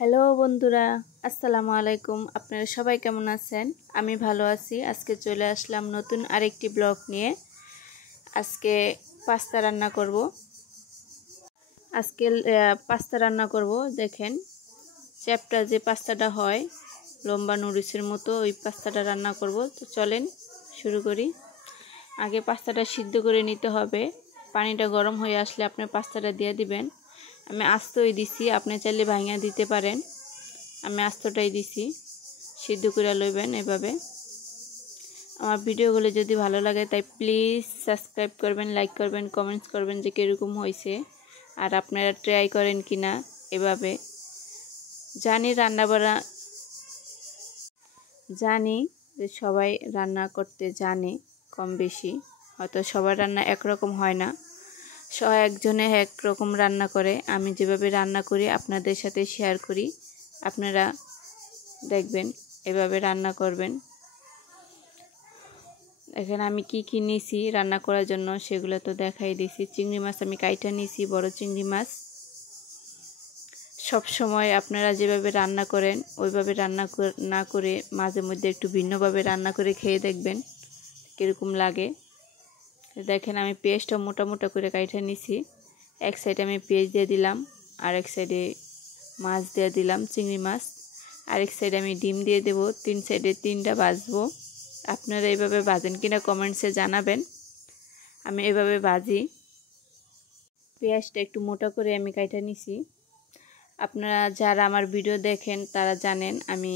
Hello বন্ধুরা, আসসালামু আলাইকুম। আপনারা সবাই কেমন আছেন? আমি ভালো আছি। আজকে চলে আসলাম নতুন আরেকটি ব্লগ নিয়ে। আজকে পাস্তা রান্না করব। পাস্তা রান্না করব। দেখেন, চ্যাপ্টা যে পাস্তাটা হয় লম্বা নুডলসের মতো, ওই পাস্তাটা রান্না করব। তো চলেন শুরু করি। আগে পাস্তাটা সিদ্ধ করে নিতে হবে। পানিটা গরম হয়ে আসলে আপনি পাস্তাটা দিয়ে দিবেন। আমি আস্তই দিছি, আপনি চাইলে ভাঙিয়ে দিতে পারেন। আমি আস্তটাই দিছি। সিদ্ধ করে লইবেন এভাবে। আমার ভিডিওগুলো যদি ভালো লাগে তাই প্লিজ সাবস্ক্রাইব করবেন, লাইক করবেন, কমেন্টস করবেন যে কীরকম হয়েছে, আর আপনারা ট্রাই করেন কি না এভাবে। জানি যে সবাই রান্না করতে জানে কম বেশি, হয়তো সবার রান্না একরকম হয় না, একজনে একরকম রান্না করে। আমি যেভাবে রান্না করি আপনাদের সাথে শেয়ার করি, আপনারা দেখবেন এভাবে রান্না করবেন। এখানে আমি কি নিয়েছি রান্না করার জন্য সেগুলো তো দেখাই দিয়েছি। চিংড়ি মাছ আমি কাইটা নিয়েছি, বড় চিংড়ি মাছ। সব সময় আপনারা যেভাবে রান্না করেন ওইভাবে রান্না না করে মাঝে মধ্যে একটু ভিন্নভাবে রান্না করে খেয়ে দেখবেন কীরকম লাগে। দেখেন আমি পেঁয়াজটা মোটা মোটা করে কাইটা নিয়েছি। এক সাইডে আমি পেঁয়াজ দিয়ে দিলাম, আর এক সাইডে মাছ দিয়ে দিলাম, চিংড়ি মাছ। আরেক সাইডে আমি ডিম দিয়ে দেবো। তিন সাইডে তিনটা ভাজবো। আপনারা এইভাবে ভাজেন কিনা কমেন্টসে জানাবেন। আমি এভাবে ভাজি। পেঁয়াজটা একটু মোটা করে আমি কাইটা নিছি। আপনারা যারা আমার ভিডিও দেখেন তারা জানেন আমি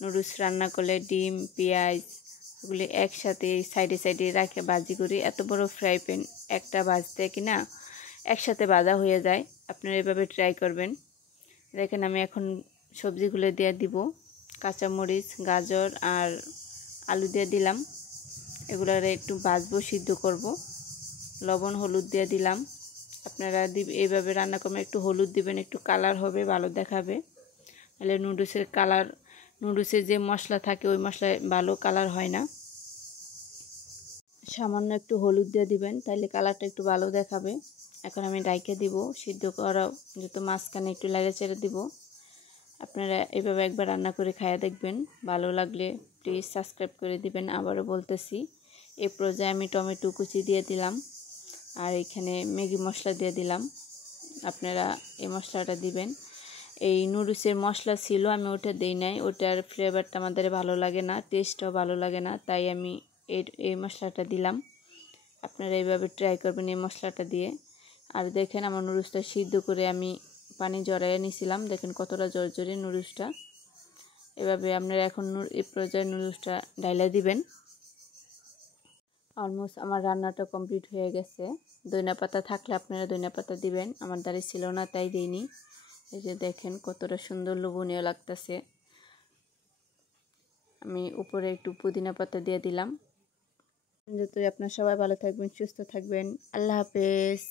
নুডলস রান্না করলে ডিম পেঁয়াজ ওগুলি একসাথে সাইডে সাইডে রাখে ভাজি করি। এত বড় ফ্রাই প্যান একটা ভাজতে কিনা একসাথে ভাজা হয়ে যায়। আপনারা এভাবে ট্রাই করবেন। দেখেন আমি এখন সবজিগুলো দিয়ে দিব। কাঁচামরিচ, গাজর আর আলু দিয়ে দিলাম। এগুলো একটু ভাজবো, সিদ্ধ করব। লবণ হলুদ দিয়ে দিলাম। আপনারা এইভাবে রান্না করবেন, একটু হলুদ দিবেন, একটু কালার হবে, ভালো দেখাবে। তাহলে নুডলসের যে মশলা থাকে ওই মশলায় ভালো কালার হয় না। সামান্য একটু হলুদ দিয়ে দিবেন, তাহলে কালারটা একটু ভালো দেখাবে। এখন আমি ডাইকে দিব, সিদ্ধ করা যত মাঝখানে একটু লেগে চেড়ে দিব। আপনারা এভাবে একবার রান্না করে খাইয়া দেখবেন। ভালো লাগলে প্লিজ সাবস্ক্রাইব করে দিবেন। আবারও বলতেছি, এই পর্যায়ে আমি টমেটো কুচি দিয়ে দিলাম, আর এখানে ম্যাগি মশলা দিয়ে দিলাম। আপনারা এই মশলাটা দিবেন। এই নুডলসের মশলা ছিল, আমি ওটা দিই নাই। ওটার ফ্লেভারটা আমাদের ভালো লাগে না, টেস্টটাও ভালো লাগে না, তাই আমি এই মশলাটা দিলাম। আপনারা এইভাবে ট্রাই করবেন এই মশলাটা দিয়ে। আর দেখেন আমার নুডলসটা সিদ্ধ করে আমি পানি জড়াইয়ে নিয়েছিলাম। দেখেন কতটা জোরে নুডলসটা। এভাবে আপনারা এখন এই পর্যায়ে নুডলসটা ডাইলা দিবেন। অলমোস্ট আমার রান্নাটা কমপ্লিট হয়ে গেছে। ধনিয়া পাতা থাকলে আপনারা ধনিয়া পাতা দিবেন, আমার দ্বারা ছিল না তাই দিইনি। এই যে দেখেন কতটা সুন্দর লোভনীয় লাগতেছে। আমি উপরে একটু পুদিনা পাতা দিয়ে দিলাম। আপনারা সবাই ভালো থাকবেন, সুস্থ থাকবেন। আল্লাহ হাফেজ।